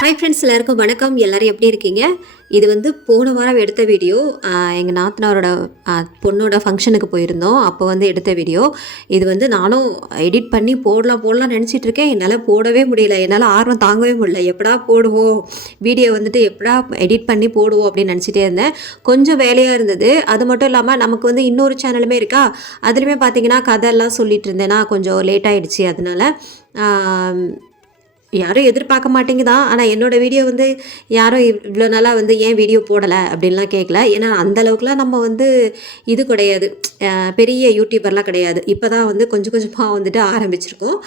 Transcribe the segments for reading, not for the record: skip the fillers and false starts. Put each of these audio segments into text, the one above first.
Hi friends, எல்லாருக்கும் வணக்கம். எல்லோரும் எப்படி இருக்கீங்க? இது வந்து போன வாரம் எடுத்த வீடியோ. எங்கள் நாத்தனாரோட பொண்ணோட ஃபங்க்ஷனுக்கு போயிருந்தோம். அப்போ வந்து எடுத்த வீடியோ. இது வந்து நானும் எடிட் பண்ணி போடலாம் நினச்சிட்ருக்கேன். என்னால் போடவே முடியல. என்னால் ஆர்வம் தாங்கவே முடியல. எப்படா போடுவோம் வீடியோ வந்துட்டு, எப்படா எடிட் பண்ணி போடுவோம் அப்படின்னு நினச்சிட்டே இருந்தேன். கொஞ்சம் வேலையாக இருந்தது. அது மட்டும் இல்லாமல் நமக்கு வந்து இன்னொரு சேனலுமே இருக்கா. அதுலேயுமே பார்த்தீங்கன்னா கதையெல்லாம் சொல்லிட்டு இருந்தேன்னா கொஞ்சம் லேட் ஆகிடுச்சு. அதனால் யாரும் எதிர்பார்க்க மாட்டேங்குதான். ஆனால் என்னோடய வீடியோ வந்து யாரும் இவ்வளோ நாளாக வந்து ஏன் வீடியோ போடலை அப்படின்லாம் கேட்கல. ஏன்னா அந்தளவுக்குலாம் நம்ம வந்து இது கிடையாது, பெரிய யூடியூபர்லாம் கிடையாது. இப்போ தான் வந்து கொஞ்சம் கொஞ்சமாக வந்துட்டு ஆரம்பிச்சிருக்கோம்.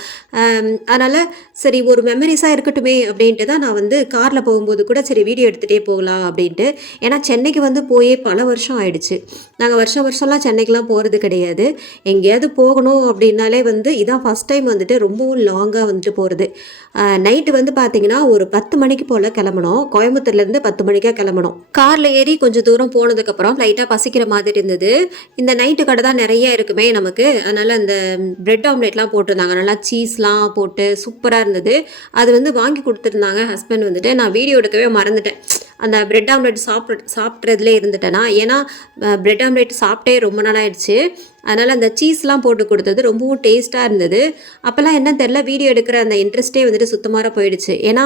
அதனால் சரி, ஒரு மெமரிஸாக இருக்கட்டுமே அப்படின்ட்டு தான் நான் வந்து காரில் போகும்போது கூட சரி வீடியோ எடுத்துகிட்டே போகலாம் அப்படின்ட்டு. ஏன்னா சென்னைக்கு வந்து போயே பல வருஷம் ஆயிடுச்சு. நாங்கள் வருஷம்லாம் சென்னைக்கெலாம் போகிறது கிடையாது. எங்கேயாவது போகணும் அப்படின்னாலே வந்து இதான் ஃபஸ்ட் டைம் வந்துட்டு ரொம்பவும் லாங்காக வந்துட்டு போகிறது. நைட்டு வந்து பார்த்தீங்கன்னா ஒரு 10 மணிக்கு போல் கிளம்பணும். கோயம்புத்தூர்லேருந்து 10 மணிக்காக கிளம்பணும். காரில் ஏறி கொஞ்சம் தூரம் போனதுக்கப்புறம் லைட்டாக பசிக்கிற மாதிரி இருந்தது. இந்த நைட்டு கடை தான் நிறைய இருக்குமே நமக்கு. அதனால் அந்த பிரெட் ஆம்லேட்லாம் போட்டிருந்தாங்க. நல்லா சீஸ்லாம் போட்டு சூப்பராக இருந்தது. அது வந்து வாங்கி கொடுத்துருந்தாங்க ஹஸ்பண்ட் வந்துட்டு. நான் வீடியோ எடுக்கவே மறந்துட்டேன். அந்த பிரெட் ஆம்லேட் சாப்பிட்றதுலே இருந்துட்டேன்னா. ஏன்னா பிரெட் ஆம்லேட் சாப்பிட்டே ரொம்ப நாள் ஆயிடுச்சு. அதனால் அந்த சீஸ்லாம் போட்டு கொடுத்தது ரொம்பவும் டேஸ்ட்டாக இருந்தது. அப்போல்லாம் என்ன தெரில, வீடியோ எடுக்கிற அந்த இன்ட்ரெஸ்ட்டே வந்துட்டு சுத்தமாக போயிடுச்சு. ஏன்னா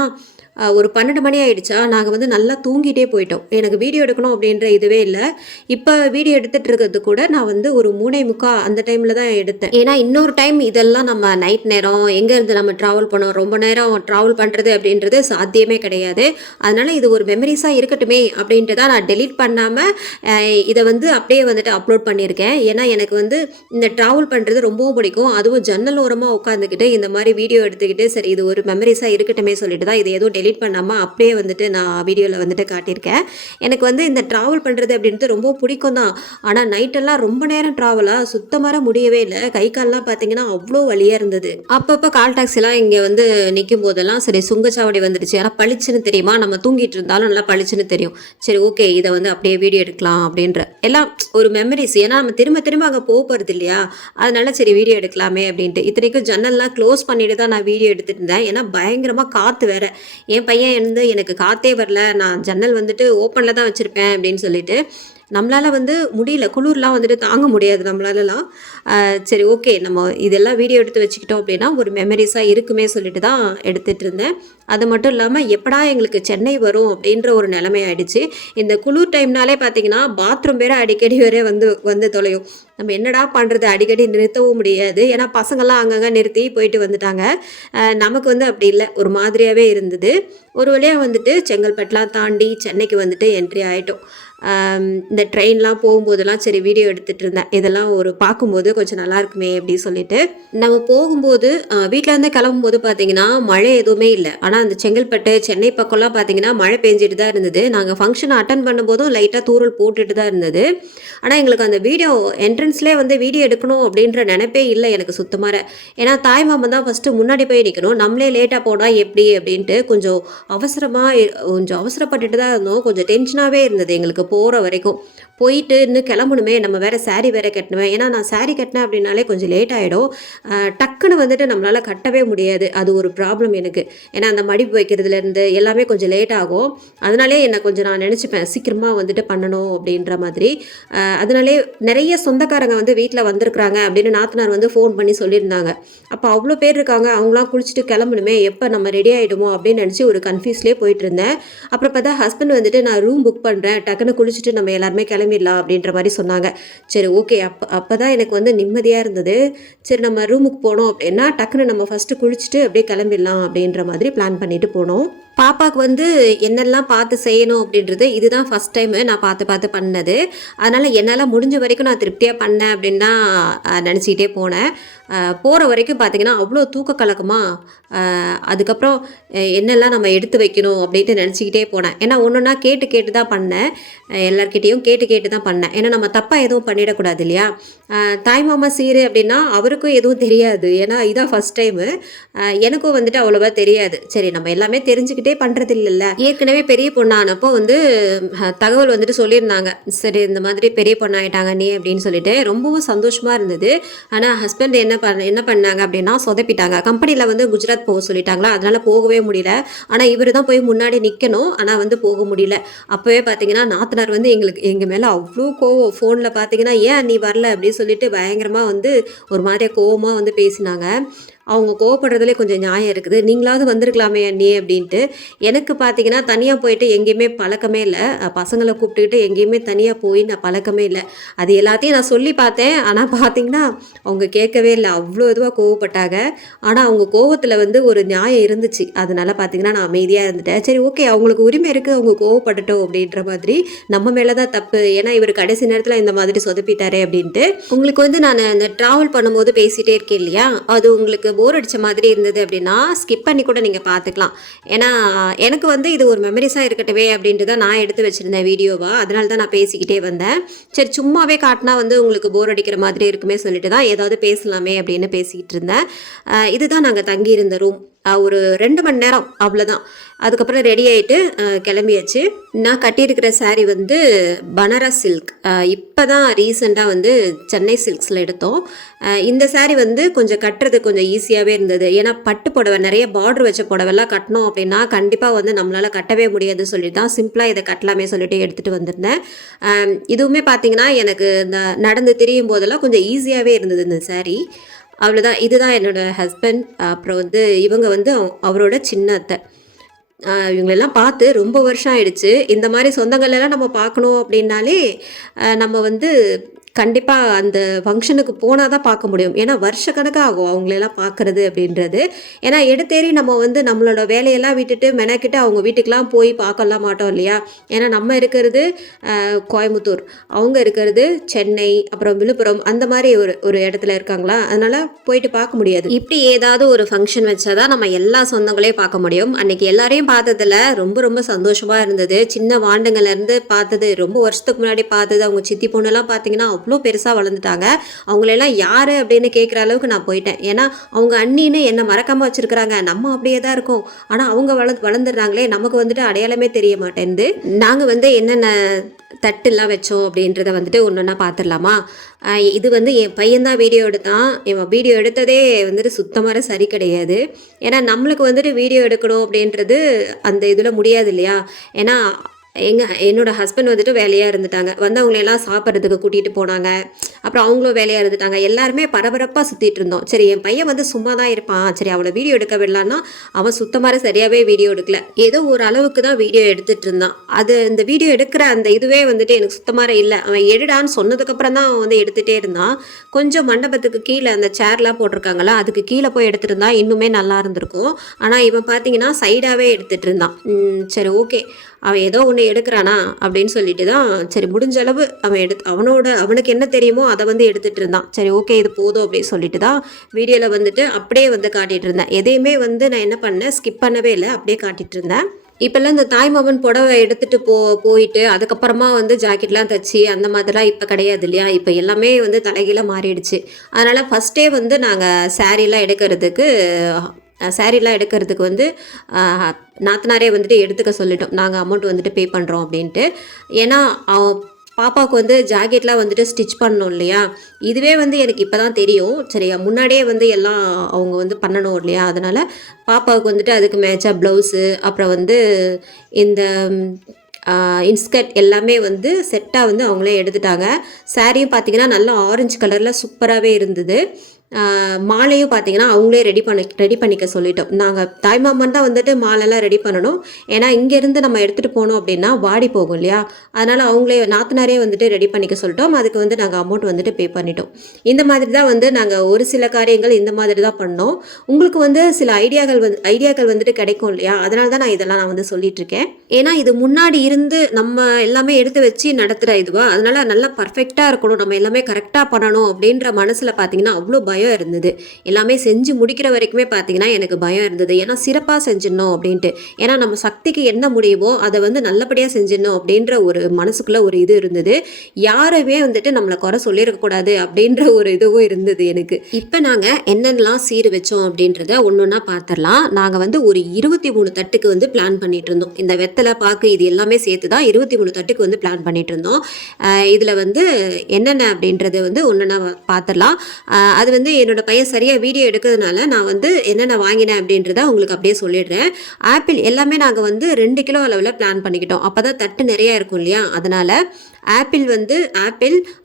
ஒரு 12 மணி ஆகிடுச்சா, நாங்கள் வந்து நல்லா தூங்கிட்டே போயிட்டோம். எனக்கு வீடியோ எடுக்கணும் அப்படின்ற இதுவே இல்லை. இப்போ வீடியோ எடுத்துகிட்டு இருக்கிறது கூட நான் வந்து ஒரு 3:45 அந்த டைமில் தான் எடுத்தேன். ஏன்னா இன்னொரு டைம் இதெல்லாம் நம்ம நைட் நேரம் எங்கேருந்து நம்ம ட்ராவல் பண்ணோம், ரொம்ப நேரம் ட்ராவல் பண்ணுறது அப்படின்றது சாத்தியமே கிடையாது. அதனால் இது ஒரு மெமரிஸாக இருக்கட்டுமே அப்படின்ட்டு தான் நான் டெலீட் பண்ணாமல் இதை வந்து அப்படியே வந்துட்டு அப்லோட் பண்ணியிருக்கேன். ஏன்னா எனக்கு வந்து இந்த ட்ராவல் பண்ணுறது ரொம்பவும் பிடிக்கும். அதுவும் ஜன்னல் ஓரமாக உட்காந்துக்கிட்டு இந்த மாதிரி வீடியோ எடுத்துக்கிட்டு சரி இது ஒரு மெமரிஸாக இருக்கட்டுமே சொல்லிட்டு தான் இதை எதுவும் டெலீட் பண்ணாமல் அப்படியே வந்துட்டு நான் வீடியோவில் வந்துட்டு காட்டியிருக்கேன். எனக்கு வந்து இந்த ட்ராவல் பண்ணுறது அப்படின்ட்டு ரொம்ப பிடிக்கும் தான். ஆனால் நைட்டெல்லாம் ரொம்ப நேரம் ட்ராவலாக சுத்தமாக முடியவே இல்லை. கை கால்லாம் பார்த்தீங்கன்னா அவ்வளோ வலியாக இருந்தது. அப்பப்போ கால் டாக்ஸிலாம் இங்கே வந்து நிற்கும் போதெல்லாம் சரி சுங்கச்சாவடி வந்துடுச்சு. ஆனால் பளிச்சுன்னு தெரியுமா, நம்ம தூங்கிட்டு இருந்தாலும் நல்லா பளிச்சுன்னு தெரியும். சரி ஓகே, இதை வந்து அப்படியே வீடியோ எடுக்கலாம் அப்படின்ற எல்லாம் ஒரு மெமரிஸ். ஏன்னா நம்ம திரும்ப அங்கே போகிறது இல்லையா, அதனால சரி வீடியோ எடுக்கலாமே அப்படின்ட்டு. இத்தனைக்கும் ஜன்னல்லாம் க்ளோஸ் பண்ணிட்டு தான் நான் வீடியோ எடுத்துகிட்டு இருந்தேன். ஏன்னா பயங்கரமாக காற்று வேறு. என் பையன் வந்து எனக்கு காற்றே வரல, நான் ஜன்னல் வந்துட்டு ஓப்பனில் தான் வச்சுருப்பேன் அப்படின்னு சொல்லிட்டு. நம்மளால் வந்து முடியல, குளிர்லாம் வந்துட்டு தாங்க முடியாது நம்மளாலலாம். சரி ஓகே, நம்ம இதெல்லாம் வீடியோ எடுத்து வச்சுக்கிட்டோம் அப்படின்னா ஒரு மெமரிஸாக இருக்குமே சொல்லிட்டு தான் எடுத்துகிட்டு இருந்தேன். அது மட்டும் இல்லாமல் எப்படா எங்களுக்கு சென்னை வரும் அப்படின்ற ஒரு நிலைமை ஆகிடுச்சு. இந்த குளிர் டைம்னாலே பார்த்தீங்கன்னா பாத்ரூம் வேறு அடிக்கடி வேறே வந்து தொலையும். நம்ம என்னடா பண்ணுறது, அடிக்கடி நிறுத்தவும் முடியாது. ஏன்னா பசங்கள்லாம் அங்கங்கே நிறுத்தி போயிட்டு வந்துட்டாங்க. நமக்கு வந்து அப்படி இல்லை, ஒரு மாதிரியாகவே இருந்தது. ஒரு வழியாக வந்துட்டு செங்கல்பட்டுலாம் தாண்டி சென்னைக்கு வந்துட்டு என்ட்ரி ஆகிட்டோம். இந்த ட்ரெயின்லாம் போகும்போதெல்லாம் சரி வீடியோ எடுத்துகிட்டு இருந்தேன். இதெல்லாம் ஒரு பார்க்கும்போது கொஞ்சம் நல்லா இருக்குமே அப்படின்னு சொல்லிட்டு. நம்ம போகும்போது வீட்டிலேருந்தே கிளம்பும்போது பார்த்தீங்கன்னா மழை எதுவுமே இல்லை. ஆனால் அந்த செங்கல்பட்டு சென்னை பக்கம்லாம் பார்த்தீங்கன்னா மழை பெஞ்சிட்டு தான் இருந்தது. நாங்கள் ஃபங்க்ஷன் அட்டன் பண்ணும்போதும் லைட்டாக தூறல் போட்டுட்டு தான் இருந்தது. ஆனால் எங்களுக்கு அந்த வீடியோ என்ட்ரன்ஸ்லேயே வந்து வீடியோ எடுக்கணும் அப்படின்ற நினைப்பே இல்லை எனக்கு சுத்தமாக. ஏன்னா தாய் மாமன் தான் ஃபஸ்ட்டு முன்னாடி போய் நிற்கணும். நம்மளே லேட்டாக போனால் எப்படி அப்படின்ட்டு கொஞ்சம் அவசரப்பட்டுட்டு தான் இருந்தோம். கொஞ்சம் டென்ஷனாகவே இருந்தது எங்களுக்கு போகிற வரைக்கும். போயிட்டு இன்னும் கிளம்பணுமே, நம்ம வேறு சாரீ வேறு கட்டணுமே. ஏன்னா நான் சாரீ கட்டினேன் அப்படின்னாலே கொஞ்சம் லேட் ஆகிடும். டக்குன்னு வந்துட்டு நம்மளால் கட்டவே முடியாது. அது ஒரு ப்ராப்ளம் எனக்கு. ஏன்னா அந்த மடிப்பு வைக்கிறதுலேருந்து எல்லாமே கொஞ்சம் லேட் ஆகும். அதனாலே என்னை கொஞ்சம் நான் நினச்சிப்பேன் சீக்கிரமாக வந்துட்டு பண்ணணும் அப்படின்ற மாதிரி. அதனாலே நிறைய சொந்தக்காரங்க வந்து வீட்டில் வந்திருக்கிறாங்க அப்படின்னு நாத்தனார் வந்து ஃபோன் பண்ணி சொல்லியிருந்தாங்க. அப்போ அவ்வளோ பேர் இருக்காங்க, அவங்களாம் குளிச்சுட்டு கிளம்பணுமே, எப்போ நம்ம ரெடி ஆகிடுமோ அப்படின்னு நினச்சி ஒரு கன்ஃபியூஸ்லேயே போயிட்டு இருந்தேன். அப்புறம் பார்த்தா ஹஸ்பண்ட் வந்துட்டு நான் ரூம் புக் பண்ணுறேன், டக்குன்னு குளிச்சுட்டு நம்ம எல்லாருமே கிளம்பிடலாம் அப்படின்ற மாதிரி சொன்னாங்க. சரி ஓகே, அப்போ தான் எனக்கு வந்து நிம்மதியாக இருந்தது. சரி நம்ம ரூமுக்கு போனோம் அப்படின்னா டக்குன்னு நம்ம ஃபஸ்ட்டு குளிச்சுட்டு அப்படியே கிளம்பிடலாம் அப்படின்ற மாதிரி பிளான் பண்ணிட்டு போனோம். பாப்பாவுக்கு வந்து என்னெல்லாம் பார்த்து செய்யணும் அப்படின்றது இதுதான் ஃபஸ்ட் டைமு நான் பார்த்து பண்ணது. அதனால் என்னால் முடிஞ்ச வரைக்கும் நான் திருப்தியாக பண்ணேன் அப்படின்னு தான் நினச்சிக்கிட்டே போனேன். போகிற வரைக்கும் பார்த்திங்கன்னா அவ்வளோ தூக்க கலக்கமாக. அதுக்கப்புறம் என்னெல்லாம் நம்ம எடுத்து வைக்கணும் அப்படின்ட்டு நினச்சிக்கிட்டே போனேன். ஏன்னா ஒன்றுன்னா கேட்டு தான் பண்ணேன். எல்லார்கிட்டேயும் கேட்டு தான் பண்ணேன். ஏன்னா நம்ம தப்பாக எதுவும் பண்ணிடக்கூடாது இல்லையா. தாய்மாமா சீரு அப்படின்னா அவருக்கும் எதுவும் தெரியாது. ஏன்னா இதான் ஃபர்ஸ்ட் டைமு. எனக்கும் வந்துட்டு அவ்வளோவா தெரியாது. சரி நம்ம எல்லாமே தெரிஞ்சுக்கிட்டே பண்ணுறது இல்லைல்ல. ஏற்கனவே பெரிய பொண்ணானப்போ வந்து தகவல் வந்துட்டு சொல்லியிருந்தாங்க. சரி இந்த மாதிரி பெரிய பொண்ணாயிட்டாங்க நீ அப்படின்னு சொல்லிட்டு ரொம்பவும் சந்தோஷமாக இருந்தது. ஆனால் ஹஸ்பண்ட் என்ன பண்ணாங்க அப்படின்னா சொதப்பிட்டாங்க. கம்பெனியில் வந்து குஜராத் போக சொல்லிட்டாங்களா, அதனால் போகவே முடியல. ஆனால் இவர் தான் போய் முன்னாடி நிற்கணும், ஆனால் வந்து போக முடியல. அப்போவே பார்த்தீங்கன்னா நாத்தனார் வந்து எங்கள் மேலே அவ்வளோ கோவம். ஃபோனில் பார்த்தீங்கன்னா ஏன் நீ வரல அப்படின்னு சொல்லிட்டு பயங்கரமாக வந்து ஒரு மாதிரியாக கோவமாக வந்து பேசினாங்க. அவங்க கோவப்படுறதுலே கொஞ்சம் நியாயம் இருக்குது. நீங்களாவது வந்திருக்கலாமே அண்ணி அப்படின்ட்டு. எனக்கு பார்த்தீங்கன்னா தனியாக போயிட்டு எங்கேயுமே பழக்கமே இல்லை. பசங்களை கூப்பிட்டுக்கிட்டு எங்கேயுமே தனியாக போய் நான் பழக்கமே இல்லை. அது எல்லாத்தையும் நான் சொல்லி பார்த்தேன். ஆனால் பார்த்தீங்கன்னா அவங்க கேட்கவே இல்லை. அவ்வளோ இதுவாக கோவப்பட்டாங்க. ஆனால் அவங்க கோவத்தில் வந்து ஒரு நியாயம் இருந்துச்சு. அதனால பார்த்தீங்கன்னா நான் அமைதியாக இருந்துட்டேன். சரி ஓகே, அவங்களுக்கு உரிமை இருக்குது, அவங்க கோவப்படட்டும் அப்படின்ற மாதிரி. நம்ம மேலே தான் தப்பு, ஏன்னா இவர் கடைசி நேரத்தில் இந்த மாதிரி சொதப்பிட்டாரே அப்படின்ட்டு. உங்களுக்கு வந்து நான் இந்த ட்ராவல் பண்ணும்போது பேசிகிட்டே இருக்கேன் இல்லையா, அது உங்களுக்கு போர் அடித்த மாதிரி இருந்தது அப்படின்னா ஸ்கிப் பண்ணி கூட நீங்கள் பார்த்துக்கலாம். ஏன்னா எனக்கு வந்து இது ஒரு மெமரிஸாக இருக்கட்டவே அப்படின்ட்டு தான் நான் எடுத்து வச்சுருந்தேன் வீடியோவா. அதனால தான் நான் பேசிக்கிட்டே வந்தேன். சரி சும்மாவே காட்டினா வந்து உங்களுக்கு போர் அடிக்கிற மாதிரி இருக்குமே சொல்லிட்டு தான் ஏதாவது பேசலாமே அப்படின்னு பேசிக்கிட்டு இருந்தேன். இதுதான் நாங்கள் தங்கியிருந்த ரூம். ஒரு 2 மணி நேரம் அவ்வளோதான். அதுக்கப்புறம் ரெடி ஆகிட்டு கிளம்பியாச்சு. நான் கட்டியிருக்கிற சாரீ வந்து பனாரஸ் சில்க். இப்போ தான் ரீசெண்டாக வந்து சென்னை சில்க்ஸில் எடுத்தோம். இந்த சாரீ வந்து கொஞ்சம் கட்டுறது கொஞ்சம் ஈஸியாகவே இருந்தது. ஏன்னா பட்டு புடவை நிறைய பார்டர் வச்ச புடவெல்லாம் கட்டினோம் அப்படின்னா கண்டிப்பாக வந்து நம்மளால் கட்டவே முடியாது சொல்லிட்டு தான் சிம்பிளாக இதை கட்டலாமே சொல்லிட்டு எடுத்துகிட்டு வந்திருந்தேன். இதுவுமே பார்த்திங்கன்னா எனக்கு இந்த நடந்து திரியும் போதெல்லாம் கொஞ்சம் ஈஸியாகவே இருந்தது இந்த சாரீ. அவ்வளோதான். இதுதான் என்னோடய ஹஸ்பண்ட். அப்புறம் வந்து இவங்க வந்து அவரோட சின்ன அத்தை. இவங்களெல்லாம் பார்த்து ரொம்ப வருஷம் ஆயிடுச்சு. இந்த மாதிரி சொந்தங்களெல்லாம் நம்ம பார்க்கணும் அப்படின்னாலே நம்ம வந்து கண்டிப்பாக அந்த ஃபங்க்ஷனுக்கு போனால் தான் பார்க்க முடியும். ஏன்னா வருஷக்கணக்காக ஆகும் அவங்களெல்லாம் பார்க்குறது அப்படின்றது. ஏன்னா எடுத்தேறி நம்ம வந்து நம்மளோட வேலையெல்லாம் விட்டுட்டு மெனக்கிட்டு அவங்க வீட்டுக்கெலாம் போய் பார்க்கலாம் மாட்டோம் இல்லையா. ஏன்னா நம்ம இருக்கிறது கோயம்புத்தூர், அவங்க இருக்கிறது சென்னை, அப்புறம் விழுப்புரம், அந்த மாதிரி ஒரு இடத்துல இருக்காங்களா, அதனால் போயிட்டு பார்க்க முடியாது. இப்படி ஏதாவது ஒரு ஃபங்க்ஷன் வச்சா தான் நம்ம எல்லா சொந்தங்களையும் பார்க்க முடியும். அன்றைக்கி எல்லாரையும் பார்த்ததில் ரொம்ப ரொம்ப சந்தோஷமாக இருந்தது. சின்ன வாண்டுங்கள்லேருந்து பார்த்தது, ரொம்ப வருஷத்துக்கு முன்னாடி பார்த்தது, அவங்க சித்தி பொண்ணெல்லாம் பார்த்தீங்கன்னா அவ்வளோ பெருசாக வளர்ந்துட்டாங்க. அவங்களெல்லாம் யார் அப்படின்னு கேட்குற அளவுக்கு நான் போயிட்டேன். ஏன்னா அவங்க அண்ணின்னு என்னை மறக்காமல் வச்சுருக்குறாங்க. நம்ம அப்படியே தான் இருக்கோம். ஆனால் அவங்க வளர்ந்துடுறாங்களே, நமக்கு வந்துட்டு அடையாளமே தெரிய மாட்டேன்து. நாங்கள் வந்து என்னென்ன தட்டுலாம் வச்சோம் அப்படின்றத வந்துட்டு ஒன்று ஒன்றா பார்த்துடலாமா. இது வந்து என் பையன்தான் வீடியோ எடுத்தான். இவன் வீடியோ எடுத்ததே வந்துட்டு சுத்தமாக சரி கிடையாது. ஏன்னா நம்மளுக்கு வந்துட்டு வீடியோ எடுக்கணும் அப்படின்றது அந்த இதில் முடியாது இல்லையா. ஏன்னா என்னோடய ஹஸ்பண்ட் வந்துட்டு வேலையாக இருந்துட்டாங்க. வந்து அவங்களெல்லாம் சாப்பிட்றதுக்கு கூட்டிகிட்டு போனாங்க. அப்புறம் அவங்களும் வேலையாக இருந்துட்டாங்க. எல்லாருமே பரபரப்பாக சுற்றிட்டு இருந்தோம். சரி என் பையன் வந்து சும்மா தான் இருப்பான், சரி அவளை வீடியோ எடுக்க விடலான்னா அவன் சுத்தமாக சரியாகவே வீடியோ எடுக்கல. ஏதோ ஒரு அளவுக்கு தான் வீடியோ எடுத்துகிட்டு இருந்தான். இந்த வீடியோ எடுக்கிற அந்த இதுவே வந்துட்டு எனக்கு சுத்தமாக இல்லை. அவன் எடுடான்னு சொன்னதுக்கப்புறம் தான் அவன் வந்து எடுத்துகிட்டே இருந்தான். கொஞ்சம் மண்டபத்துக்கு கீழே அந்த சேர்லாம் போட்டிருக்காங்களா, அதுக்கு கீழே போய் எடுத்துகிட்டு இருந்தான், இன்னுமே நல்லா இருந்திருக்கும். ஆனால் இவன் பார்த்தீங்கன்னா சைடாகவே எடுத்துகிட்டு இருந்தான். சரி ஓகே, அவன் ஏதோ ஒன்று எடுக்கிறானா அப்படின்னு சொல்லிட்டு தான் சரி முடிஞ்ச அளவு அவன் அவனுக்கு என்ன தெரியுமோ அதை வந்து எடுத்துகிட்டு இருந்தான். சரி ஓகே இது போதும் அப்படின்னு சொல்லிட்டு தான் வீடியோவில் வந்துட்டு அப்படியே வந்து காட்டிகிட்டு இருந்தேன். எதையுமே வந்து நான் என்ன பண்ணேன், ஸ்கிப் பண்ணவே இல்லை, அப்படியே காட்டிகிட்டு இருந்தேன். இப்போல்லாம் இந்த தாய்மாமன் புடவை எடுத்துகிட்டு போயிட்டு அதுக்கப்புறமா வந்து ஜாக்கெட்லாம் தைச்சி அந்த மாதிரிலாம் இப்போ கிடையாது இல்லையா. இப்போ எல்லாமே வந்து தலைகீழ மாறிடுச்சு. அதனால் ஃபஸ்ட்டே வந்து நாங்கள் சாரீலாம் எடுக்கிறதுக்கு வந்து நாத்தனாரே வந்துட்டு எடுத்துக்க சொல்லிட்டோம். நாங்கள் அமௌண்ட் வந்துட்டு பே பண்ணுறோம் அப்படின்ட்டு. ஏன்னா பாப்பாவுக்கு வந்து ஜாக்கெட்லாம் வந்துட்டு ஸ்டிச் பண்ணணும் இல்லையா. இதுவே வந்து எனக்கு இப்போ தான் தெரியும். சரியா, முன்னாடியே வந்து எல்லாம் அவங்க வந்து பண்ணணும் இல்லையா. அதனால் பாப்பாவுக்கு வந்துட்டு அதுக்கு மேட்சாக ப்ளவுஸு, அப்புறம் வந்து இந்த இன்ஸ்கர்ட் எல்லாமே வந்து செட்டாக வந்து அவங்களே எடுத்துட்டாங்க. சாரியும் பார்த்திங்கன்னா நல்லா ஆரஞ்சு கலரில் சூப்பராகவே இருந்தது. மாலையும் பார்த்திங்கன்னா அவங்களே ரெடி பண்ணிக்க சொல்லிட்டோம். நாங்கள் தாய்மாமன் தான் வந்துட்டு மாலைலாம் ரெடி பண்ணணும். ஏன்னா இங்கேருந்து நம்ம எடுத்துகிட்டு போனோம் அப்படின்னா வாடி போகும் இல்லையா. அதனால் அவங்களே நாத்தனாரே வந்துட்டு ரெடி பண்ணிக்க சொல்லிட்டோம். அதுக்கு வந்து நாங்கள் அமௌண்ட் வந்துட்டு பே பண்ணிட்டோம். இந்த மாதிரி தான் வந்து நாங்கள் ஒரு சில காரியங்கள் இந்த மாதிரி தான் பண்ணோம். உங்களுக்கு வந்து சில ஐடியாக்கள் வந்துட்டு கிடைக்கும் இல்லையா. அதனால தான் நான் வந்து சொல்லிகிட்ருக்கேன். ஏன்னா இது முன்னாடி இருந்து நம்ம எல்லாமே எடுத்து வச்சு நடத்துகிற இதுவா, அதனால் நல்லா பர்ஃபெக்டாக இருக்கணும், நம்ம எல்லாமே கரெக்டாக பண்ணணும் அப்படின்ற மனசில் பார்த்திங்கன்னா அவ்வளோ பயம் இருந்தது. எல்லாமே செஞ்சு முடிக்கிற வரைக்குமே பார்த்தீங்கன்னா எனக்கு பயம் இருந்தது. ஏன்னா சிறப்பாக செஞ்சிடணும் அப்படின்ட்டு. ஏன்னா நம்ம சக்திக்கு என்ன முடியுமோ அதை வந்து நல்லபடியாக செஞ்சிடணும் அப்படின்ற ஒரு மனசுக்குள்ளே ஒரு இது இருந்தது. யாருமே வந்துட்டு நம்மளை குறை சொல்லியிருக்கக்கூடாது அப்படின்ற ஒரு இதுவும் இருந்தது எனக்கு. இப்போ நாங்கள் என்னென்னலாம் சீர் வச்சோம் அப்படின்றத ஒன்று ஒன்றா பார்த்துடலாம். நாங்கள் வந்து ஒரு 23 தட்டுக்கு வந்து பிளான் பண்ணிட்டு இருந்தோம். இந்த வெத்தலை பாக்கு இது எல்லாமே சேர்த்து தான் 23 தட்டுக்கு வந்து பிளான் பண்ணிட்டு இருந்தோம். இதில் வந்து என்னென்ன அப்படின்றது வந்து ஒன்றுனா பார்த்துடலாம். அது வந்து என்னோட பையன் சரியாக வீடியோ எடுக்கிறதுனால நான் வந்து என்னென்ன வாங்கினேன் அப்படின்றத உங்களுக்கு அப்படியே சொல்லிடுறேன். ஆப்பிள் எல்லாமே நாங்கள் வந்து 2 கிலோ அளவில் பிளான் பண்ணிக்கிட்டோம். அப்போ தான் தட்டு நிறையா இருக்கும் இல்லையா, அதனால் ஆப்பிள்,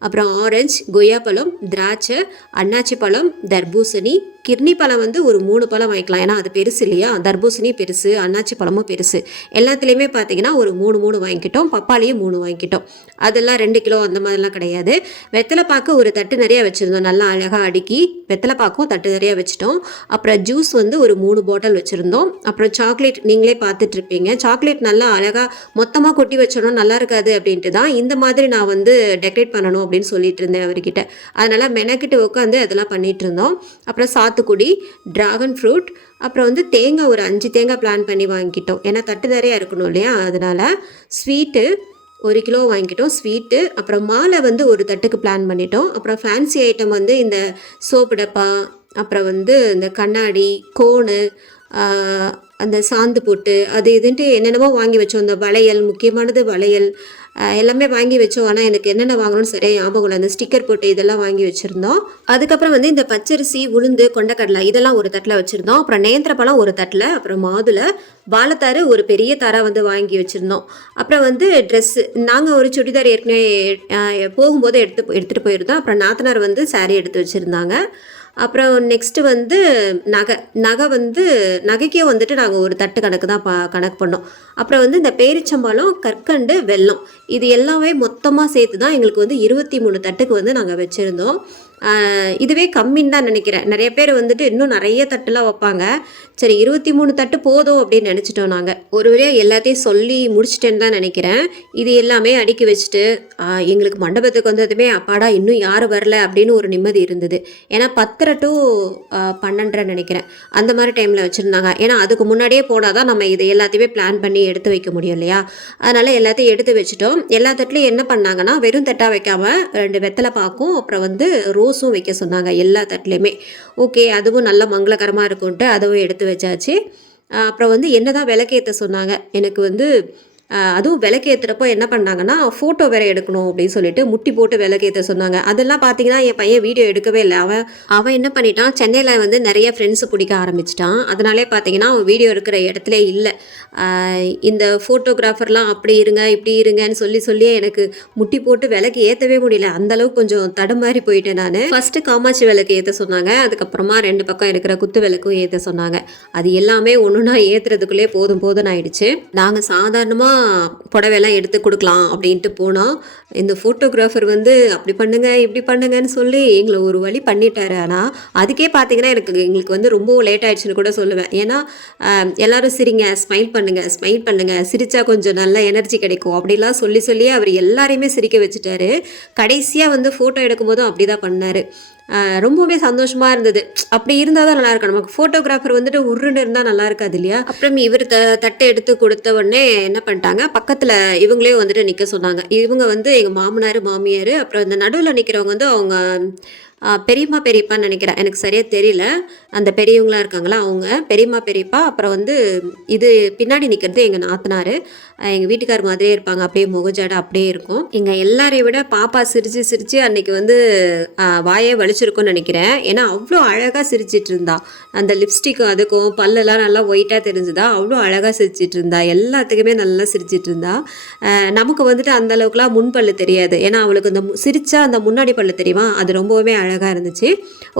அப்புறம் ஆரஞ்சு, கொய்யாப்பழம், திராட்சை, அன்னாச்சி பழம், தர்பூசணி, கிர்னி பழம் வந்து ஒரு 3 பழம் வாங்கிக்கலாம். ஏன்னா அது பெருசு இல்லையா, தர்பூசணி பெருசு, அன்னாச்சி பழமும் பெருசு. எல்லாத்துலேயுமே பார்த்தீங்கன்னா ஒரு 3 வாங்கிக்கிட்டோம். பப்பாளியும் 3 வாங்கிக்கிட்டோம். அதெல்லாம் 2 கிலோ அந்த மாதிரிலாம் கிடையாது. வெத்தலை பாக்கு ஒரு தட்டு நிறையா வச்சுருந்தோம். நல்லா அழகாக அடுக்கி வெத்தலை பாக்கும் தட்டு நிறையா வச்சுட்டோம். அப்புறம் ஜூஸ் வந்து ஒரு 3 பாட்டில் வச்சுருந்தோம். அப்புறம் சாக்லேட் நீங்களே பார்த்துட்ருப்பீங்க. சாக்லேட் நல்லா அழகாக மொத்தமாக கொட்டி வச்சோன்னா நல்லா இருக்காது அப்படின்ட்டு தான் இந்த மாதிரி நான் வந்து டெக்கரேட் பண்ணணும் அப்படின்னு சொல்லிட்டு இருந்தேன் அவர்கிட்ட. அதனால் மெனக்கிட்டு உட்காந்து அதெல்லாம் பண்ணிகிட்டு இருந்தோம். அப்புறம் சாத்துக்குடி, ட்ராகன் ஃப்ரூட், அப்புறம் வந்து தேங்காய் ஒரு 5 தேங்காய் பிளான் பண்ணி வாங்கிக்கிட்டோம். ஏன்னா தட்டு நிறையா இருக்கணும் இல்லையா, அதனால் ஸ்வீட்டு 1 கிலோ வாங்கிக்கிட்டோம் ஸ்வீட்டு. அப்புறம் மாலை வந்து ஒரு தட்டுக்கு பிளான் பண்ணிட்டோம். அப்புறம் ஃபேன்சி ஐட்டம் வந்து இந்த சோப்பு டப்பா, அப்புறம் வந்து இந்த கண்ணாடி, கோனு, அந்த சாந்து போட்டு அது இதுன்ட்டு என்னென்னமோ வாங்கி வச்சோம். இந்த வளையல், முக்கியமானது வளையல் எல்லாமே வாங்கி வச்சோம். ஆனால் எனக்கு என்னென்ன வாங்கணும்னு சரியாக ஞாபகம் இல்லை. அந்த ஸ்டிக்கர் போட்டு இதெல்லாம் வாங்கி வச்சுருந்தோம். அதுக்கப்புறம் வந்து இந்த பச்சரிசி, உளுந்து, கொண்டக்கடலை இதெல்லாம் ஒரு தட்டில் வச்சுருந்தோம். அப்புறம் நேந்திர பழம் ஒரு தட்டில், அப்புறம் மாதுளை, வாழைத்தாறு ஒரு பெரிய தாராக வந்து வாங்கி வச்சுருந்தோம். அப்புறம் வந்து ட்ரெஸ்ஸு நாங்கள் ஒரு சுடிதார் ஏற்கனவே போகும்போது எடுத்துகிட்டு போயிருந்தோம். அப்புறம் நாத்தனார் வந்து சாரீ எடுத்து வச்சுருந்தாங்க. அப்புறம் நெக்ஸ்ட்டு வந்து நகை வந்து நகைக்கே வந்துட்டு நாங்கள் ஒரு தட்டு கணக்கு தான் கணக்கு பண்ணோம். அப்புறம் வந்து இந்த பேரிச்சம்பழம், கற்கண்டு, வெல்லம் இது எல்லாமே மொத்தமாக சேர்த்து தான் எங்களுக்கு வந்து 23 தட்டுக்கு வந்து நாங்கள் வச்சுருந்தோம். இதுவே கம்மின்னு தான் நினைக்கிறேன். நிறைய பேர் வந்துட்டு இன்னும் நிறைய தட்டுலாம் வைப்பாங்க. சரி 23 தட்டு போதும் அப்படின்னு நினச்சிட்டோம் நாங்கள். ஒரு வழியாக எல்லாத்தையும் சொல்லி முடிச்சிட்டேன்னு தான் நினைக்கிறேன். இது எல்லாமே அடுக்கி வச்சுட்டு எங்களுக்கு மண்டபத்துக்கு வந்ததுமே அப்பாடா இன்னும் யாரும் வரல அப்படின்னு ஒரு நிம்மதி இருந்தது. ஏன்னா 10:30 to 12:30 நினைக்கிறேன் அந்த மாதிரி டைமில் வச்சுருந்தாங்க. ஏன்னா அதுக்கு முன்னாடியே போனால் தான் நம்ம இதை எல்லாத்தையுமே பிளான் பண்ணி எடுத்து வைக்க முடியும் இல்லையா, அதனால் எல்லாத்தையும் எடுத்து வச்சுட்டோம். எல்லா தட்டுலையும் என்ன பண்ணாங்கன்னா வெறும் தட்டாக வைக்காமல் 2 வெத்தலை பாக்கும், அப்புறம் வந்து ரோஸும் வைக்க சொன்னாங்க எல்லா தட்டுலையுமே. ஓகே, அதுவும் நல்ல மங்களகரமாக இருக்கும்ன்ட்டு அதுவும் எடுத்து வச்சாச்சு. அப்புறம் வந்து என்ன தான் விளக்கேற்ற சொன்னாங்க. எனக்கு வந்து அதுவும் விளக்கேற்றுறப்போ என்ன பண்ணாங்கன்னா ஃபோட்டோ வேறு எடுக்கணும் அப்படின்னு சொல்லிட்டு முட்டி போட்டு விளக்கேற்ற சொன்னாங்க. அதெல்லாம் பார்த்தீங்கன்னா என் பையன் வீடியோ எடுக்கவே இல்லை. அவன் என்ன பண்ணிட்டான், சென்னையில் வந்து நிறைய ஃப்ரெண்ட்ஸு பிடிக்க ஆரம்பிச்சிட்டான். அதனாலே பார்த்தீங்கன்னா அவன் வீடியோ எடுக்கிற இடத்துல இல்லை. இந்த ஃபோட்டோகிராஃபர்லாம் அப்படி இருங்க இப்படி இருங்கன்னு சொல்லியே எனக்கு முட்டி போட்டு விளக்கு ஏற்றவே முடியல. அந்தளவுக்கு கொஞ்சம் தடுமாறி போயிட்டேன் நான். ஃபஸ்ட்டு காமாட்சி விளக்கு ஏற்ற சொன்னாங்க. அதுக்கப்புறமா 2 பக்கம் இருக்கிற குத்து விளக்கும் ஏற்ற சொன்னாங்க. அது எல்லாமே ஒன்றுனா ஏற்றுறதுக்குள்ளே போதும் ஆயிடுச்சு. நாங்கள் சாதாரணமாக புடவையெல்லாம் எடுத்து கொடுக்கலாம் அப்படின்ட்டு போனோம். இந்த ஃபோட்டோகிராஃபர் வந்து அப்படி பண்ணுங்க இப்படி பண்ணுங்கன்னு சொல்லி எங்களை ஒரு வழி பண்ணிட்டாரு. ஆனால் அதுக்கே பார்த்தீங்கன்னா எங்களுக்கு வந்து ரொம்ப லேட் ஆயிடுச்சுன்னு கூட சொல்லுவேன். ஏன்னா எல்லாரும் சிரிங்க, ஸ்மைல் பண்ணுங்க, சிரிச்சா கொஞ்சம் நல்ல எனர்ஜி கிடைக்கும் அப்படிலாம் சொல்லியே அவர் எல்லாரையுமே சிரிக்க வச்சுட்டாரு. கடைசியாக வந்து ஃபோட்டோ எடுக்கும் போதும் அப்படி தான் பண்ணார். ரொம்பவே சந்தோஷமாக இருந்தது. அப்படி இருந்தால் தான் நல்லாயிருக்கும். நமக்கு ஃபோட்டோகிராஃபர் வந்துட்டு உருன்னு இருந்தால் நல்லா இருக்காது இல்லையா. அப்புறம் இவர் தட்டை எடுத்து கொடுத்த உடனே என்ன பண்ணிட்டாங்க, பக்கத்தில் இவங்களே வந்துட்டு நிற்க சொன்னாங்க. இவங்க வந்து எங்கள் மாமனார் மாமியார். அப்புறம் இந்த நடுவில் நிற்கிறவங்க வந்து அவங்க பெரியம்மா பெரியப்பான்னு நினைக்கிறேன், எனக்கு சரியாக தெரியல. அந்த பெரியவங்களாம் இருக்காங்களா அவங்க பெரியம்மா பெரியப்பா. அப்புறம் வந்து இது பின்னாடி நிற்கிறது எங்கள் நாத்தனார். எங்கள் வீட்டுக்கார் மாதிரியே இருப்பாங்க, அப்படியே முகஜாடை அப்படியே இருக்கும். எங்கள் எல்லாரையும் விட பாப்பா சிரித்து அன்றைக்கி வந்து வாயே வலிச்சிருக்கும்னு நினைக்கிறேன். ஏன்னா அவ்வளோ அழகாக சிரிச்சிட்டு இருந்தா. அந்த லிப்ஸ்டிக்கும் அதுக்கும் பல்லெல்லாம் நல்லா ஒயிட்டாக தெரிஞ்சுதா, அவ்வளோ அழகாக சிரிச்சிட்டு இருந்தா. எல்லாத்துக்குமே நல்லா சிரிச்சிட்டு இருந்தா. நமக்கு வந்துட்டு அந்தளவுக்குலாம் முன்பல்லு தெரியாது. ஏன்னா அவளுக்கு அந்த சிரித்தா அந்த முன்னாடி பல்லு தெரியுமா, அது ரொம்பவுமே அழகாக இருந்துச்சு.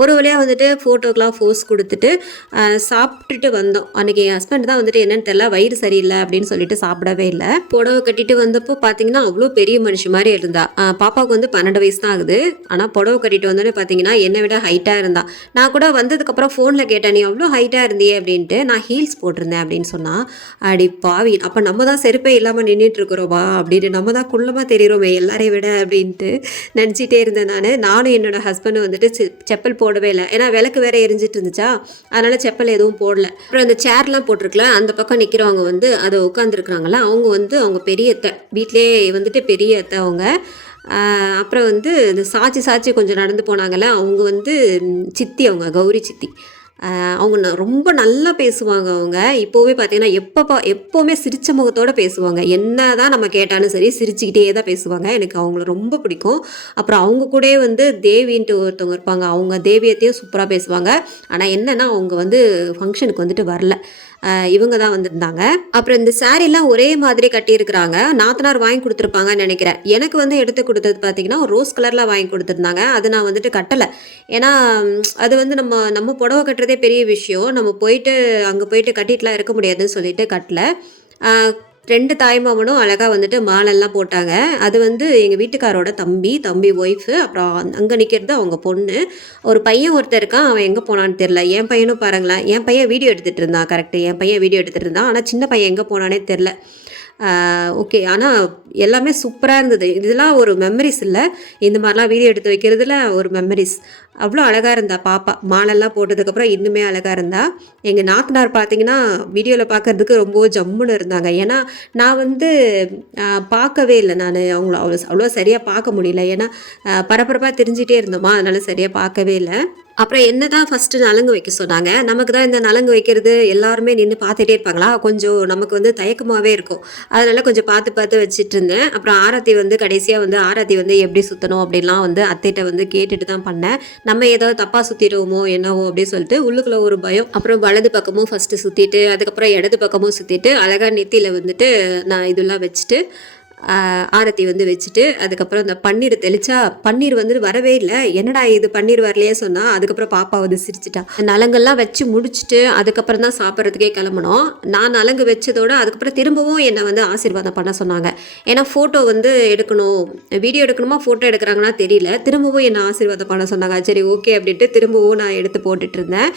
ஒரு வழியாக வந்துட்டு ஃபோட்டோக்கெலாம் ஃபோஸ் கொடுத்துட்டு சாப்பிட்டுட்டு வந்தோம். அன்றைக்கி என் ஹஸ்பண்ட் தான் வந்துட்டு என்னென்னு தெரியல, வயிறு சரியில்லை அப்படின்னு சொல்லிட்டு சாப்பிடவே இல்லை. புடவை கட்டிட்டு வந்தப்போ பார்த்தீங்கன்னா அவ்வளோ பெரிய மனுஷி மாதிரி இருந்தா. பாப்பாவுக்கு வந்து 12 வயசு தான் ஆகுது. ஆனால் புடவை கட்டிட்டு வந்தோடனே பார்த்தீங்கன்னா என்னை விட ஹைட்டாக இருந்தா. நான் கூட வந்ததுக்கப்புறம் ஃபோனில் கேட்டேன், நீ அவ்வளோ ஹைட்டாக இருந்தியே அப்படின்ட்டு. நான் ஹீல்ஸ் போட்டிருந்தேன் அப்படின்னு சொன்னால், அடி பாவி, அப்போ நம்ம தான் செருப்பே இல்லாமல் நின்றுட்டுருக்குறோமா அப்படின்ட்டு, நம்ம தான் குள்ளமாக தெரிகிறோமே எல்லாரையும் விட அப்படின்ட்டு நினச்சிட்டே இருந்தேன். நானும் என்னோட ஹஸ்பண்டும் வந்துட்டு செப்பல் போடவே இல்லை. ஏன்னா விளக்கு வேற எரிஞ்சிட்டு இருந்துச்சா, அதனால செப்பல் எதுவும் போடல. அப்புறம் அந்த சேர்லாம் போட்டிருக்கல, அந்த பக்கம் நிற்கிறவங்க வந்து அதை உட்காந்துருக்குறாங்களா, அவங்க வந்து அவங்க பெரிய அத்தை, வீட்டிலே வந்துட்டு பெரிய அத்தை அவங்க. அப்புறம் வந்து இந்த சாட்சி கொஞ்சம் நடந்து போனாங்கல்ல, அவங்க வந்து சித்தி, அவங்க கௌரி சித்தி. அவங்க ரொம்ப நல்லா பேசுவாங்க. அவங்க இப்போவே பார்த்தீங்கன்னா எப்போவுமே சிரிச்ச முகத்தோடு பேசுவாங்க. என்ன தான் நம்ம கேட்டாலும் சரி சிரிச்சுக்கிட்டே தான் பேசுவாங்க. எனக்கு அவங்கள ரொம்ப பிடிக்கும். அப்புறம் அவங்க கூடயே வந்து தேவின்ட்டு ஒருத்தவங்க இருப்பாங்க. அவங்க தேவியத்தையும் சூப்பராக பேசுவாங்க. ஆனால் என்னென்னா அவங்க வந்து ஃபங்க்ஷனுக்கு வந்துட்டு வரல, இவங்க தான் வந்திருந்தாங்க. அப்புறம் இந்த சாரீலாம் ஒரே மாதிரி கட்டியிருக்கிறாங்க. நாத்தனார் வாங்கி கொடுத்துருப்பாங்கன்னு நினைக்கிறேன். எனக்கு வந்து எடுத்து கொடுத்தது பார்த்தீங்கன்னா ரோஸ் கலரில் வாங்கி கொடுத்துருந்தாங்க. அது நான் வந்துட்டு கட்டலை. ஏன்னா அது வந்து நம்ம புடவை கட்டுறதே பெரிய விஷயம். நம்ம போயிட்டு அங்கே போயிட்டு கட்டிட்டுலாம் இருக்க முடியாதுன்னு சொல்லிட்டு கட்டலை. 2 தாய்மாமனும் அழகாக வந்துட்டு மாலெல்லாம் போட்டாங்க. அது வந்து எங்கள் வீட்டுக்காரோட தம்பி ஒய்ஃபு. அப்புறம் அங்கே நிற்கிறது அவங்க பொண்ணு. ஒரு பையன் ஒருத்தர் இருக்கான், அவன் எங்கே போனான்னு தெரில. என் பையனும் பாருங்களேன், என் பையன் வீடியோ எடுத்துகிட்டு இருந்தான். கரெக்டு, என் பையன் வீடியோ எடுத்துகிட்டு இருந்தான். ஆனால் சின்ன பையன் எங்கே போனானே தெரில. ஓகே, ஆனால் எல்லாமே சூப்பராக இருந்தது. இதெல்லாம் ஒரு மெமரிஸ் இல்லை, இந்த மாதிரிலாம் வீடியோ எடுத்து வைக்கிறதுல ஒரு மெமரிஸ். அவ்வளோ அழகாக இருந்தா பாப்பா. மாலெல்லாம் போட்டதுக்கப்புறம் இன்னுமே அழகாக இருந்தா. எங்கள் நாத்தனார் பார்த்தீங்கன்னா வீடியோவில் பார்க்குறதுக்கு ரொம்ப ஜம்முன்னு இருந்தாங்க. ஏன்னா நான் வந்து பார்க்கவே இல்லை, நான் அவங்கள அவ்வளோ சரியாக பார்க்க முடியல. ஏன்னா பரபரப்பாக தெரிஞ்சிட்டே இருந்தோமா, அதனால் சரியாக பார்க்கவே இல்லை. அப்புறம் என்ன தான் ஃபஸ்ட்டு நலங்கு வைக்க சொன்னாங்க. நமக்கு தான் இந்த நலங்கு வைக்கிறது எல்லாருமே நின்று பார்த்துட்டே இருப்பாங்களா, கொஞ்சம் நமக்கு வந்து தயக்கமாகவே இருக்கும். அதனால் கொஞ்சம் பார்த்து வச்சுட்டு இருந்தேன். அப்புறம் ஆரத்தி வந்து கடைசியாக வந்து ஆரத்தி வந்து எப்படி சுற்றணும் அப்படின்லாம் வந்து அத்தைகிட்ட வந்து கேட்டுட்டு தான் பண்ணேன். நம்ம ஏதாவது தப்பாக சுற்றிடுவோமோ என்னவோ அப்படின்னு சொல்லிட்டு உள்ளுக்குள்ளே ஒரு பயம். அப்புறம் வலது பக்கமும் ஃபஸ்ட்டு சுற்றிட்டு, அதுக்கப்புறம் இடது பக்கமும் சுற்றிட்டு, அழகாக நெத்தியில் வந்துட்டு நான் இதெல்லாம் வச்சுட்டு ஆரத்தி வந்து வச்சுட்டு, அதுக்கப்புறம் இந்த பன்னீர் தெளிச்சா பன்னீர் வந்து வரவே இல்லை. என்னடா இது பன்னீர் வரலையே சொன்னால், அதுக்கப்புறம் பாப்பா வந்து சிரிச்சிட்டா. நலங்கெல்லாம் வச்சு முடிச்சுட்டு அதுக்கப்புறம் தான் சாப்பிட்றதுக்கே கிளம்பணும். நான் நலங்கு வச்சதோட அதுக்கப்புறம் திரும்பவும் என்னை வந்து ஆசீர்வாதம் பண்ண சொன்னாங்க. ஏன்னா ஃபோட்டோ வந்து எடுக்கணும், வீடியோ எடுக்கணுமா ஃபோட்டோ எடுக்கிறாங்கன்னா தெரியல. திரும்பவும் என்னை ஆசீர்வாதம் பண்ண சொன்னாங்க. சரி ஓகே அப்படின்ட்டு திரும்பவும் நான் எடுத்து போட்டுட்டு இருந்தேன்.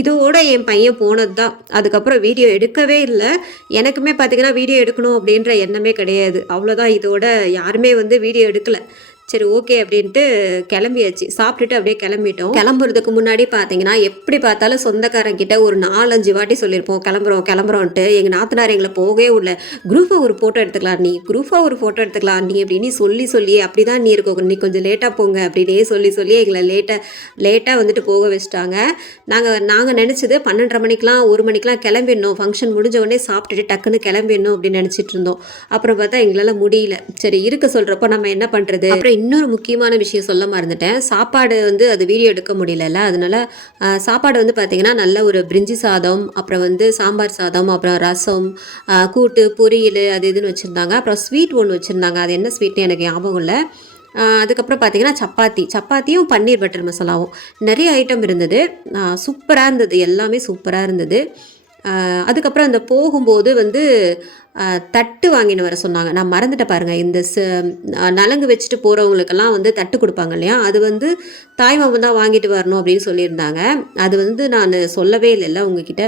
இதோட என் பையன் போனது தான். அதுக்கப்புறம் வீடியோ எடுக்கவே இல்லை. எனக்குமே பார்த்திங்கன்னா வீடியோ எடுக்கணும் அப்படின்ற எண்ணமே கிடையாது. அவ்வளோதான், இதோட யாருமே வந்து வீடியோ எடுக்கல. சரி ஓகே அப்படின்ட்டு கிளம்பியாச்சு. சாப்பிட்டுட்டு அப்படியே கிளம்பிட்டோம். கிளம்புறதுக்கு முன்னாடி பார்த்தீங்கன்னா எப்படி பார்த்தாலும் சொந்தக்காரங்கிட்ட ஒரு 4-5 வாட்டி சொல்லியிருப்போம் கிளம்புறோன்ட்டு. எங்கள் நாத்தனார் எங்களை போகவே விடல. குரூப்பாக ஒரு ஃபோட்டோ எடுத்துக்கலாம் நீ அப்படின்னு சொல்லி அப்படி தான் நீ இருக்கோ, நீ கொஞ்சம் லேட்டாக போங்க அப்படின்னே சொல்லி எங்களை லேட்டாக வந்துட்டு போக வச்சுட்டாங்க. நாங்கள் நினச்சது 12:30 மணிக்கெலாம் 1 மணிக்கெலாம் கிளம்பிடணும், ஃபங்க்ஷன் முடிஞ்ச உடனே சாப்பிட்டுட்டு டக்குன்னு கிளம்பிடணும் அப்படின்னு நினச்சிட்டு இருந்தோம். அப்புறம் பார்த்தா எங்களால் முடியல. சரி இருக்க சொல்கிறப்போ நம்ம என்ன பண்ணுறது. அப்புறம் இன்னொரு முக்கியமான விஷயம் சொல்ல மறந்துட்டேன். சாப்பாடு வந்து அது வீடியோ எடுக்க முடியல, அதனால சாப்பாடு வந்து பார்த்திங்கன்னா நல்ல ஒரு பிரிஞ்சி சாதம், அப்புறம் வந்து சாம்பார் சாதம், அப்புறம் ரசம், கூட்டு, பொரியல் அது இதுன்னு வச்சுருந்தாங்க. அப்புறம் ஸ்வீட் ஒன்று வச்சுருந்தாங்க. அது என்ன ஸ்வீட்னு எனக்கு ஞாபகம் இல்லை. அதுக்கப்புறம் பார்த்திங்கன்னா சப்பாத்தியும் பன்னீர் பட்டர் மசாலாவும் நிறைய ஐட்டம் இருந்தது. சூப்பராக இருந்தது, எல்லாமே சூப்பராக இருந்தது. அதுக்கப்புறம் அந்த போகும்போது வந்து தட்டு வாங்கின்னு வர சொன்னாங்க. நான் மறந்துட்ட பாருங்கள். இந்த நலங்கு வச்சுட்டு போகிறவங்களுக்கெல்லாம் வந்து தட்டு கொடுப்பாங்க இல்லையா, அது வந்து தாய்மாமன் தான் வாங்கிட்டு வரணும் அப்படின்னு சொல்லியிருந்தாங்க. அது வந்து நான் சொல்லவே இல்லைல்ல உங்ககிட்ட.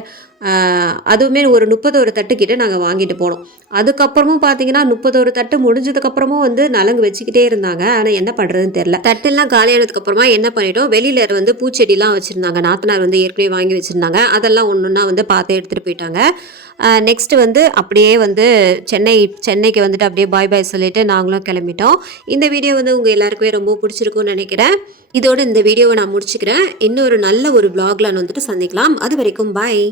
அதுவுமே ஒரு 31 தட்டு கிட்ட நாங்கள் வாங்கிட்டு போனோம். அதுக்கப்புறமும் பார்த்தீங்கன்னா 31 தட்டு முடிஞ்சதுக்கப்புறமும் வந்து நலங்கு வச்சுக்கிட்டே இருந்தாங்க. ஆனால் என்ன பண்ணுறதுன்னு தெரில. தட்டெல்லாம் காலியானதுக்கப்புறமா என்ன பண்ணிட்டோம், வெளியில் வந்து பூச்செடிலாம் வச்சுருந்தாங்க. நாத்தனார் வந்து ஏற்கனவே வாங்கி வச்சுருந்தாங்க. அதெல்லாம் ஒன்றுன்னா வந்து பார்த்து எடுத்துகிட்டு போயிட்டாங்க. நெக்ஸ்ட்டு வந்து அப்படியே வந்து சென்னைக்கு வந்துட்டு அப்படியே பாய் சொல்லிவிட்டு நாங்களும் கிளம்பிட்டோம். இந்த வீடியோ வந்து உங்கள் எல்லாருக்குமே ரொம்ப பிடிச்சிருக்குன்னு நினைக்கிறேன். இதோடு இந்த வீடியோவை நான் முடிச்சுக்கிறேன். இன்னொரு நல்ல ஒரு vlogல வந்துட்டு சந்திக்கலாம். அது வரைக்கும் பாய்.